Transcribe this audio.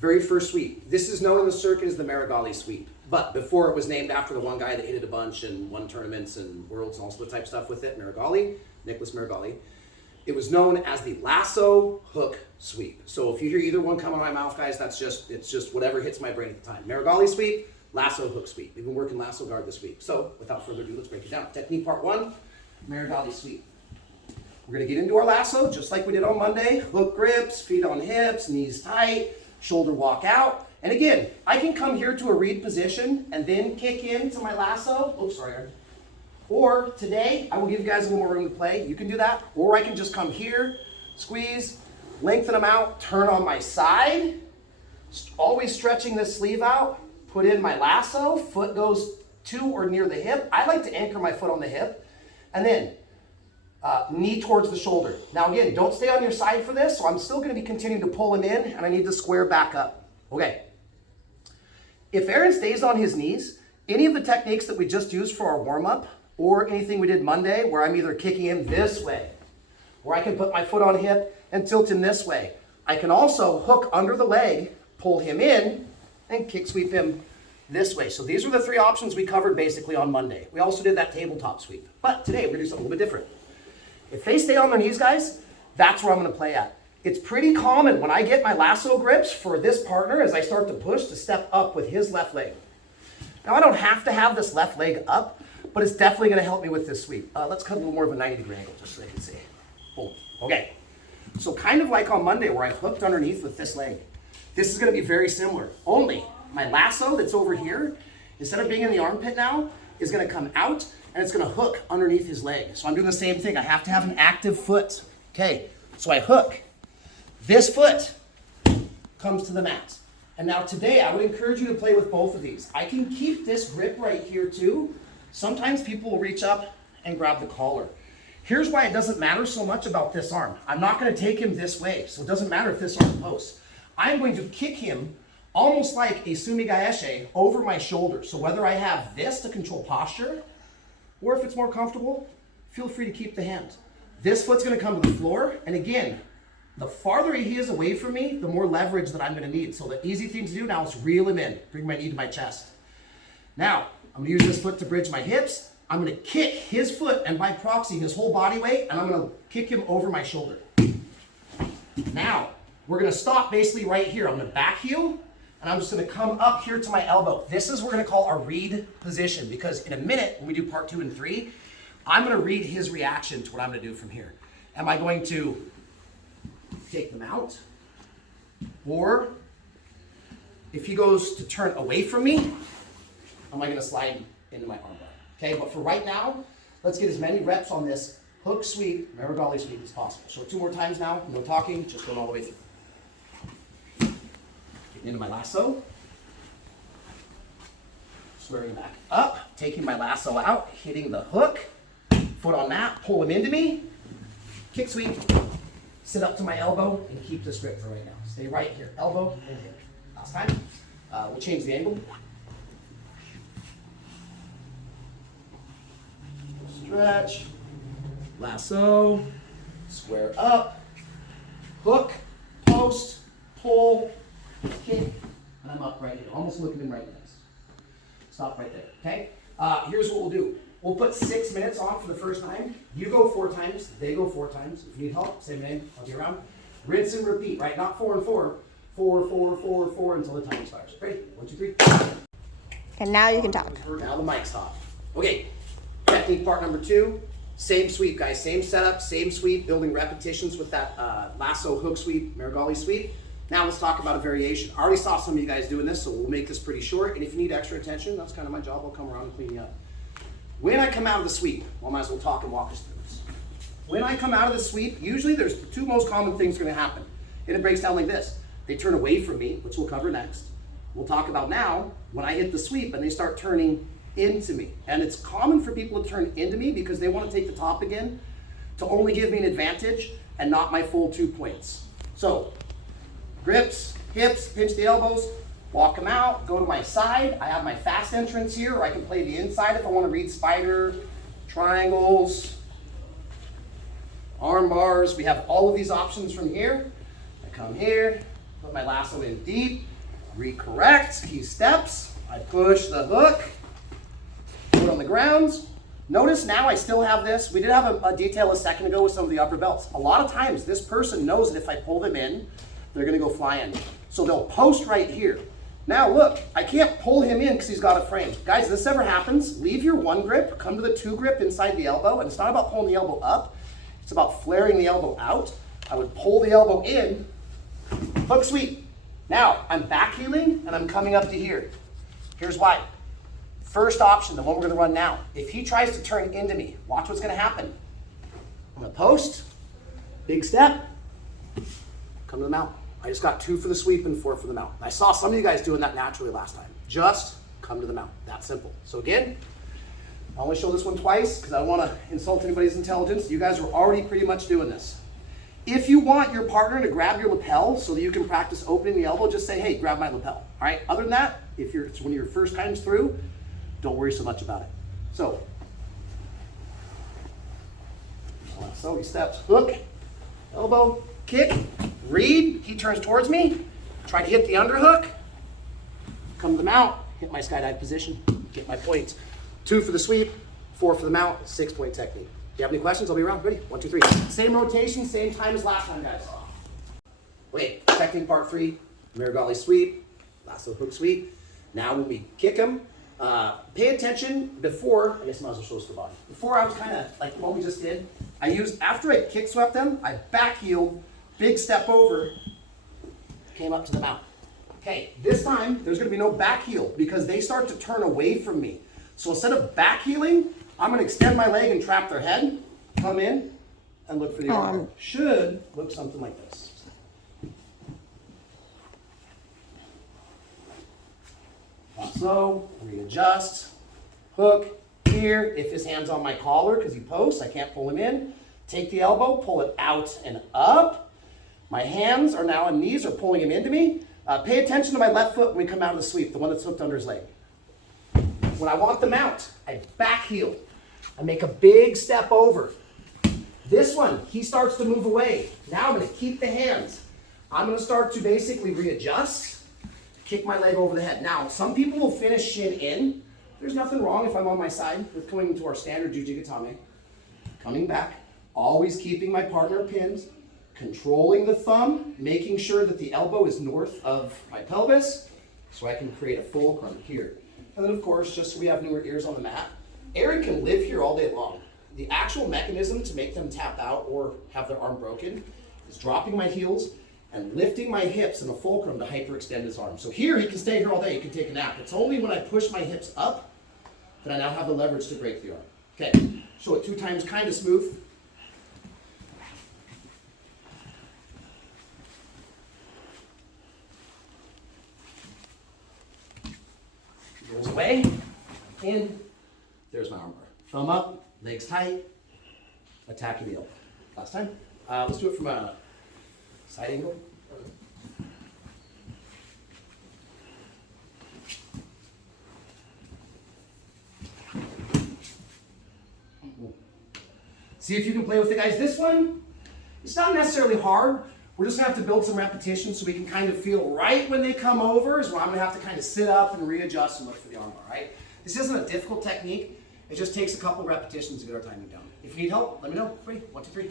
Very first sweep. This is known in the circuit as the Meregali sweep. But before it was named after the one guy that hit it a bunch and won tournaments and worlds and all sorts of type stuff with it, Merigali, Nicholas Merigali. It was known as the Lasso-Hook sweep. So if you hear either one come out of my mouth, guys, it's just whatever hits my brain at the time. Merigali sweep, Lasso-Hook sweep. We've been working lasso guard this week. So without further ado, let's break it down. Technique part one, Merigali sweep. We're gonna get into our lasso just like we did on Monday. Hook grips, feet on hips, knees tight, shoulder walk out. And again, I can come here to a read position and then kick into my lasso. Oops, sorry, Aaron. Or today, I will give you guys a little more room to play. You can do that. Or I can just come here, squeeze, lengthen them out, turn on my side, always stretching this sleeve out, put in my lasso, foot goes to or near the hip. I like to anchor my foot on the hip, and then knee towards the shoulder. Now again, don't stay on your side for this, so I'm still gonna be continuing to pull him in, and I need to square back up. Okay. If Aaron stays on his knees, any of the techniques that we just used for our warm-up, or anything we did Monday, where I'm either kicking him this way, or I can put my foot on hip and tilt him this way. I can also hook under the leg, pull him in, and kick sweep him this way. So these were the three options we covered basically on Monday. We also did that tabletop sweep. But today, we're gonna do something a little bit different. If they stay on their knees, guys, that's where I'm gonna play at. It's pretty common when I get my lasso grips for this partner as I start to push to step up with his left leg. Now I don't have to have this left leg up, but it's definitely gonna help me with this sweep. Let's cut a little more of a 90-degree angle just so they can see. Boom. Okay. So kind of like on Monday where I hooked underneath with this leg. This is gonna be very similar. Only my lasso that's over here, instead of being in the armpit now, is gonna come out and it's gonna hook underneath his leg. So I'm doing the same thing. I have to have an active foot. Okay, so I hook. This foot comes to the mat. And now today, I would encourage you to play with both of these. I can keep this grip right here too. Sometimes people will reach up and grab the collar. Here's why it doesn't matter so much about this arm. I'm not gonna take him this way, so it doesn't matter if this arm posts. I'm going to kick him almost like a sumigaeshi over my shoulder. So whether I have this to control posture, or if it's more comfortable, feel free to keep the hand. This foot's gonna come to the floor, and again, the farther he is away from me, the more leverage that I'm gonna need. So the easy thing to do now is reel him in, bring my knee to my chest. Now, I'm gonna use this foot to bridge my hips. I'm gonna kick his foot, and by proxy, his whole body weight, and I'm gonna kick him over my shoulder. Now, we're gonna stop basically right here. I'm gonna back heel, and I'm just gonna come up here to my elbow. This is what we're gonna call our read position, because in a minute, when we do part 2 and 3, I'm gonna read his reaction to what I'm gonna do from here. Am I going to take them out? Or if he goes to turn away from me, am I gonna slide into my armbar? Okay, but for right now, let's get as many reps on this hook sweep, Meregali sweep as possible. So 2 more times now, no talking, just going all the way through. Getting into my lasso. Squaring back up, taking my lasso out, hitting the hook, foot on that, pull him into me, kick sweep, sit up to my elbow, and keep this grip for right now. Stay right here, elbow and hip. Last time. We'll change the angle. Stretch, lasso, square up, hook, post, pull, kick, and I'm up right here, almost looking him right in the eyes. Stop right there, okay? Here's what we'll do. We'll put 6 minutes on for the first time. You go 4 times, they go 4 times. If you need help, same name, I'll be around. Rinse and repeat, right? Not 4 and 4. 4, 4, 4, 4 until the time expires. Ready? 1, 2, 3. And now you can talk. Now the mic's hot. Okay, technique part number 2. Same sweep, guys. Same setup, same sweep, building repetitions with that lasso hook sweep, Merigali sweep. Now let's talk about a variation. I already saw some of you guys doing this, so we'll make this pretty short. And if you need extra attention, that's kind of my job. I'll come around and clean you up. When I come out of the sweep, well, I might as well talk and walk us through this. When I come out of the sweep, usually there's 2 most common things going to happen. And it breaks down like this. They turn away from me, which we'll cover next. We'll talk about now when I hit the sweep and they start turning into me. And it's common for people to turn into me because they want to take the top again to only give me an advantage and not my full 2 points. So, grips, hips, pinch the elbows, walk them out, go to my side. I have my fast entrance here, or I can play the inside if I want to read spider, triangles, arm bars. We have all of these options from here. I come here, put my lasso in deep, recorrect, key steps. I push the hook, put it on the ground. Notice now I still have this. We did have a detail a second ago with some of the upper belts. A lot of times this person knows that if I pull them in, they're gonna go flying. So they'll post right here. Now look, I can't pull him in because he's got a frame. Guys, if this ever happens, leave your 1 grip, come to the 2 grip inside the elbow, and it's not about pulling the elbow up, it's about flaring the elbow out. I would pull the elbow in, hook sweep. Now, I'm back heeling and I'm coming up to here. Here's why. First option, the one we're gonna run now. If he tries to turn into me, watch what's gonna happen. I'm gonna post, big step, come to the mount. I just got 2 for the sweep and 4 for the mount. I saw some of you guys doing that naturally last time. Just come to the mount, that simple. So again, I only show this one twice because I don't wanna insult anybody's intelligence. You guys are already pretty much doing this. If you want your partner to grab your lapel so that you can practice opening the elbow, just say, hey, grab my lapel. All right, other than that, if it's one of your first times through, don't worry so much about it. So he steps, hook, elbow, kick, read, he turns towards me, try to hit the underhook, come to the mount, hit my skydive position, get my points. 2 for the sweep, 4 for the mount, 6-point technique. If you have any questions, I'll be around. Ready? 1, 2, 3. Same rotation, same time as last time, guys. Wait, technique part 3, Meregali sweep, Lasso-Hook sweep. Now when we kick him, pay attention before, I guess I might as well show us the body. Before I was kind of like what we just did, after I kick swept them, I back heeled, big step over, came up to the mount. Okay, this time there's gonna be no back heel because they start to turn away from me. So instead of back heeling, I'm gonna extend my leg and trap their head, come in, and look for the arm. Should look something like this. So, readjust, hook here. If his hand's on my collar because he posts, I can't pull him in. Take the elbow, pull it out and up. My hands are now and knees are pulling him into me. Pay attention to my left foot when we come out of the sweep, the one that's hooked under his leg. When I want the mount, I back heel. I make a big step over. This one, he starts to move away. Now I'm gonna keep the hands. I'm gonna start to basically readjust, kick my leg over the head. Now, some people will finish shin in. There's nothing wrong if I'm on my side with going into our standard Jujigatame. Coming back, always keeping my partner pinned, controlling the thumb, making sure that the elbow is north of my pelvis so I can create a fulcrum here. And then of course, just so we have newer ears on the mat, Aaron can live here all day long. The actual mechanism to make them tap out or have their arm broken is dropping my heels and lifting my hips in a fulcrum to hyperextend his arm. So here, he can stay here all day, he can take a nap. It's only when I push my hips up that I now have the leverage to break the arm. Okay, show it 2 times, kind of smooth. Rolls away, in, there's my armbar. Thumb up, legs tight, attacking the elbow. Last time. Let's do it from a side angle. See if you can play with it, guys. This one, it's not necessarily hard. We're just gonna have to build some repetition so we can kind of feel right when they come over is where I'm gonna have to kind of sit up and readjust and look for the armbar, right? This isn't a difficult technique. It just takes a couple repetitions to get our timing down. If you need help, let me know. Ready? 1, 2, 3.